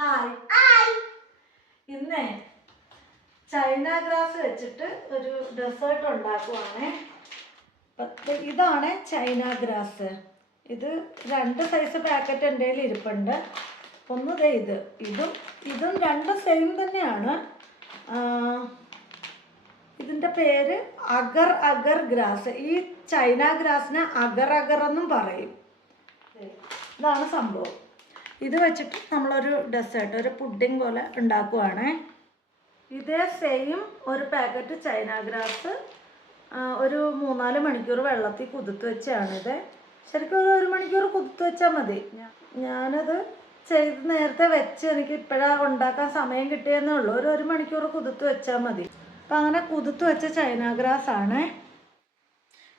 Hi. ഇന്നേ China grass വെച്ചിട്ട് ഒരു ഡെസേർട്ട് ഉണ്ടാക്കുവാണേ. ഇതാണ് ചൈന ഗ്രാസ്. ഇത് 2 സൈസ് പാക്കറ്റ് എൻ്റെ കയ്യിൽ ഇരിപ്പുണ്ട്. ഒന്ന് ദേ ഇതും ഇതും 2 സെയിം തന്നെയാണ്. ഇതിൻ്റെ പേര് അഗർ അഗർ ഗ്രാസ്. ഈ ചൈന ഗ്രാസിനെ അഗർ അഗർ എന്നും പറയും. ഇതാണ് സംഭവം. ഇത് വെച്ചിട്ട് നമ്മളൊരു ഡെസേർട്ട്, ഒരു പുഡിംഗ് പോലെ ഉണ്ടാക്കുവാണേ. ഇതേ സെയിം ഒരു പാക്കറ്റ് ചൈന ഗ്രാസ് ഒരു 3-4 മണിക്കൂർ വെള്ളത്തിൽ കുതിർത്ത് വെച്ചാണിത്. ശരിക്കും ഒരു 1 മണിക്കൂർ കുതിർത്ത് വെച്ചാൽ മതി. ഞാനത് ചെയ്ത് നേരത്തെ വെച്ച് എനിക്ക് ഇപ്പോഴാണ് ഉണ്ടാക്കാൻ സമയം കിട്ടിയെന്നേ ഉള്ളൂ. ഒരു 1 മണിക്കൂർ കുതിർത്ത് വെച്ചാൽ മതി. അപ്പം അങ്ങനെ കുതിർത്ത് വെച്ച ചൈന ഗ്രാസ് ആണ്.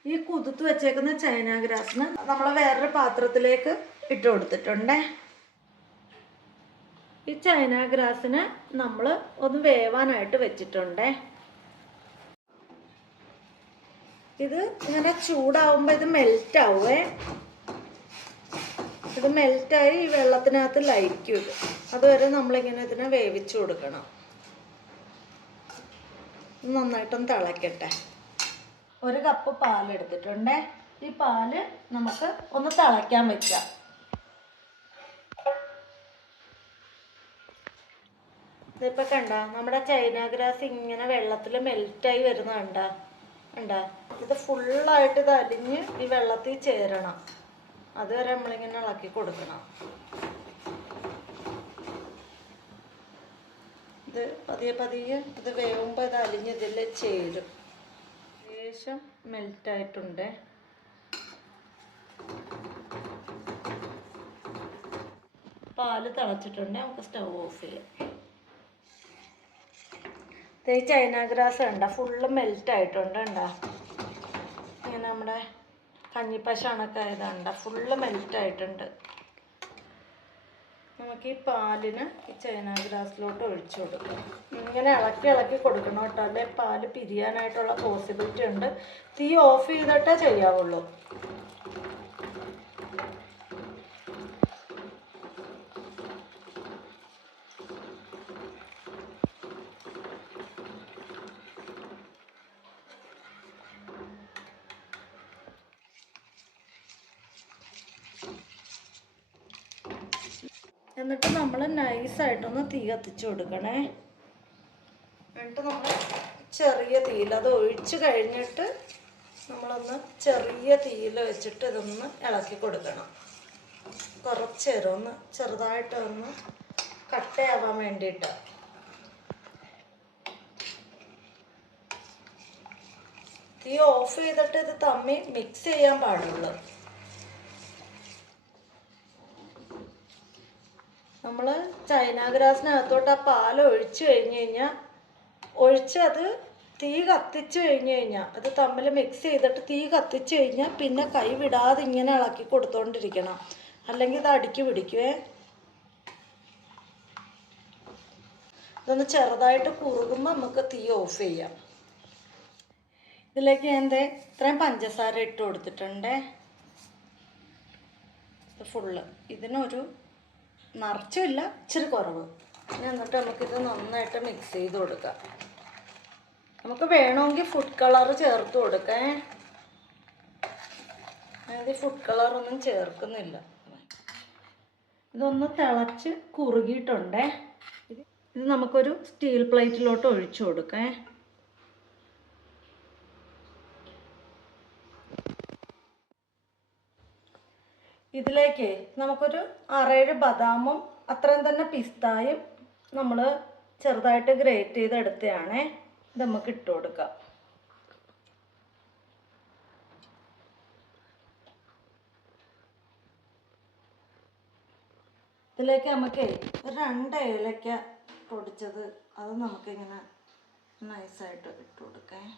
ഈ കുതിർത്ത് വെച്ചേക്കുന്ന ചൈന ഗ്രാസിന് നമ്മൾ വേറൊരു പാത്രത്തിലേക്ക് ഇട്ട് കൊടുത്തിട്ടുണ്ടേ. ഈ ചൈന ഗ്രാസിന് നമ്മൾ ഒന്ന് വേവാനായിട്ട് വെച്ചിട്ടുണ്ടേ. ഇത് ഇങ്ങനെ ചൂടാവുമ്പോൾ ഇത് മെൽറ്റാവേ. ഇത് മെൽറ്റായി ഈ വെള്ളത്തിനകത്ത് ലയിക്കും. ഇത് അതുവരെ നമ്മളിങ്ങനെ ഇതിനെ വേവിച്ചു കൊടുക്കണം. നന്നായിട്ടൊന്ന് തിളക്കട്ടെ. 1 കപ്പ് പാലെടുത്തിട്ടുണ്ടേ. ഈ പാല് നമുക്ക് ഒന്ന് തിളയ്ക്കാൻ വെക്കാം. ഇതിപ്പോൾ കണ്ട നമ്മുടെ ചൈന ഗ്രാസ് ഇങ്ങനെ വെള്ളത്തിൽ മെൽറ്റായി വരുന്ന കണ്ട ഇത് ഫുള്ളായിട്ട് ഇത് അലിഞ്ഞ് ഈ വെള്ളത്തിൽ ചേരണം. അതുവരെ നമ്മളിങ്ങനെ ഇളക്കി കൊടുക്കണം. ഇത് പതിയെ പതിയെ ഇത് വേവുമ്പോൾ ഇത് അലിഞ്ഞ് ഇതിൽ ചേരും. ശേഷം മെൽറ്റായിട്ടുണ്ട്. പാല് തിളച്ചിട്ടുണ്ട്. നമുക്ക് സ്റ്റവ് ഓഫ് ചെയ്യാം. ഈ ചൈന ഗ്രാസ് കണ്ട ഫുള്ള് മെൽറ്റായിട്ടുണ്ട്. കണ്ട ഇങ്ങനെ നമ്മുടെ കഞ്ഞിപ്പശ കണക്കായതുണ്ട ഫുള്ള് മെൽറ്റായിട്ടുണ്ട്. നമുക്ക് ഈ പാലിന് ഈ ചൈന ഗ്രാസിലോട്ട് ഒഴിച്ചു കൊടുക്കാം. ഇങ്ങനെ ഇളക്കി കൊടുക്കണം കേട്ടോ, അല്ലെ പാല് പിരിയാനായിട്ടുള്ള പോസിബിലിറ്റി ഉണ്ട്. തീ ഓഫ് ചെയ്തിട്ടേ ചെയ്യാവുള്ളൂ. എന്നിട്ട് നമ്മൾ നൈസായിട്ടൊന്ന് തീ കത്തിച്ച് കൊടുക്കണേ. എന്നിട്ട് നമ്മൾ ചെറിയ തീയിൽ അത് ഒഴിച്ച് കഴിഞ്ഞിട്ട് നമ്മളൊന്ന് ചെറിയ തീയിൽ വെച്ചിട്ട് ഇതൊന്ന് ഇളക്കി കൊടുക്കണം. കുറച്ച് നേരം ഒന്ന് ചെറുതായിട്ടൊന്ന് കട്ടയാവാൻ വേണ്ടിയിട്ട്. തീ ഓഫ് ചെയ്തിട്ട് ഇത് തമ്മിൽ മിക്സ് ചെയ്യാൻ പാടുള്ളൂ. നമ്മൾ ചൈന ഗ്രാസിനകത്തോട്ട് ആ പാൽ ഒഴിച്ച് അത് തീ കത്തിച്ച് കഴിഞ്ഞാൽ അത് തമ്മിൽ മിക്സ് ചെയ്തിട്ട് തീ കത്തിച്ച് കഴിഞ്ഞാൽ പിന്നെ കൈ വിടാതെ ഇങ്ങനെ ഇളക്കി കൊടുത്തോണ്ടിരിക്കണം. അല്ലെങ്കിൽ ഇത് അടുക്കി പിടിക്കുവേ. ഇതൊന്ന് ചെറുതായിട്ട് കുറുകുമ്പോൾ നമുക്ക് തീ ഓഫ് ചെയ്യാം. ഇതിലേക്ക് ഞാൻ ഇത്രയും പഞ്ചസാര ഇട്ട് കൊടുത്തിട്ടുണ്ടേ. ഫുള്ള് ഇതിനൊരു നിറച്ചില്ല, ഇച്ചിരി കുറവ്. എന്നിട്ട് നമുക്കിത് നന്നായിട്ട് മിക്സ് ചെയ്ത് കൊടുക്കാം. നമുക്ക് വേണമെങ്കിൽ ഫുഡ് കളർ ചേർത്ത് കൊടുക്കാം. അതായത് ഫുഡ് കളറൊന്നും ചേർക്കുന്നില്ല. ഇതൊന്ന് തിളച്ച് കുറുകിയിട്ടുണ്ടേ. ഇത് നമുക്കൊരു സ്റ്റീൽ പ്ലേറ്റിലോട്ട് ഒഴിച്ചു കൊടുക്കാം. ഇതിലേക്ക് നമുക്കൊരു 6-7 ബദാമും അത്രയും തന്നെ പിസ്തായും നമ്മൾ ചെറുതായിട്ട് ഗ്രേറ്റ് ചെയ്തെടുത്തതാണേ. ഇത് നമുക്ക് ഇട്ട് കൊടുക്കാം. ഇതിലേക്ക് നമുക്ക് ഒരു 2 ഏലക്ക പൊടിച്ചത് അത് നമുക്കിങ്ങനെ നൈസായിട്ട് ഇട്ട് കൊടുക്കാം.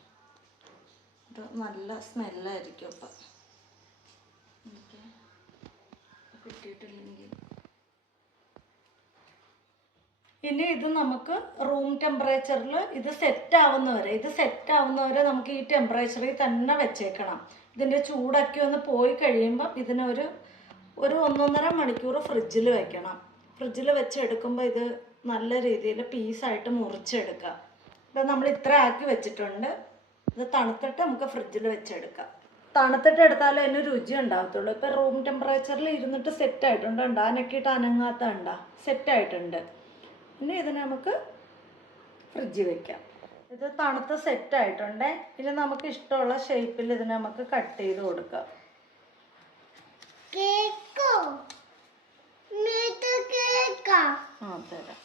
ഇത് നല്ല സ്മെല്ലായിരിക്കും. അപ്പം കിട്ടിയിട്ടില്ലെങ്കിൽ ഇനി ഇത് നമുക്ക് റൂം ടെമ്പറേച്ചറിൽ ഇത് സെറ്റ് ആവുന്നവരെ നമുക്ക് ഈ ടെമ്പറേച്ചറിൽ തന്നെ വെച്ചേക്കണം. ഇതിൻ്റെ ചൂടൊക്കെ ഒന്ന് പോയി കഴിയുമ്പോൾ ഇതിനൊരു 1-1.5 മണിക്കൂർ ഫ്രിഡ്ജിൽ വെക്കണം. ഫ്രിഡ്ജിൽ വെച്ചെടുക്കുമ്പോൾ ഇത് നല്ല രീതിയിൽ പീസായിട്ട് മുറിച്ചെടുക്കാം. ഇപ്പം നമ്മൾ ഇത്ര ആക്കി വെച്ചിട്ടുണ്ട്. ഇത് തണുത്തിട്ട് നമുക്ക് ഫ്രിഡ്ജിൽ വെച്ചെടുക്കാം. തണുത്തിട്ട് എടുത്താലേ അതിന് രുചി ഉണ്ടാകത്തുള്ളൂ. ഇപ്പം റൂം ടെമ്പറേച്ചറിൽ ഇരുന്നിട്ട് സെറ്റായിട്ടുണ്ട്. ഉണ്ടോ അനക്കിയിട്ട് അനങ്ങാത്ത ഉണ്ടോ സെറ്റായിട്ടുണ്ട്. ഇനി ഇതിനെ നമുക്ക് ഫ്രിഡ്ജിൽ വെക്കാം. ഇത് തണുത്ത് സെറ്റായിട്ടുണ്ട്. ഇനി നമുക്ക് ഇഷ്ടമുള്ള ഷേപ്പിൽ ഇതിനെ നമുക്ക് കട്ട് ചെയ്ത് കൊടുക്കാം. ആ തരാം.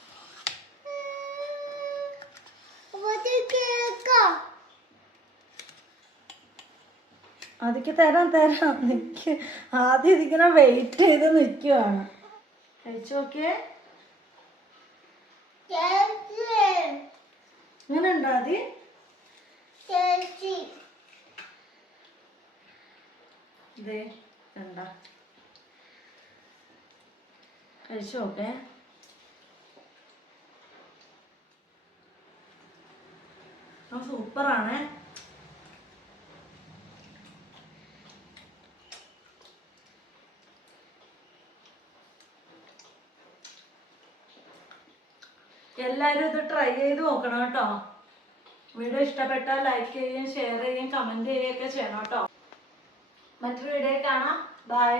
അതിക്ക് തരാം നിൽക്ക്. ആദ്യം ഇതിങ്ങനെ വെയിറ്റ് ചെയ്ത് നിൽക്കുവാണ്. കഴിച്ചു നോക്കിയേ. ഇങ്ങനെ ഉണ്ടോ ആദ്യം? ഇതേ കണ്ട. കഴിച്ചു നോക്കേ. സൂപ്പറാണേ. എല്ലാവരും ഇത് ട്രൈ ചെയ്ത് നോക്കണം കേട്ടോ. വീഡിയോ ഇഷ്ടപ്പെട്ടാൽ ലൈക്ക് ചെയ്യുകയും ഷെയർ ചെയ്യുകയും കമൻറ്റ് ചെയ്യുകയൊക്കെ ചെയ്യണം കേട്ടോ. മറ്റൊരു വീഡിയോ കാണാം. ബൈ.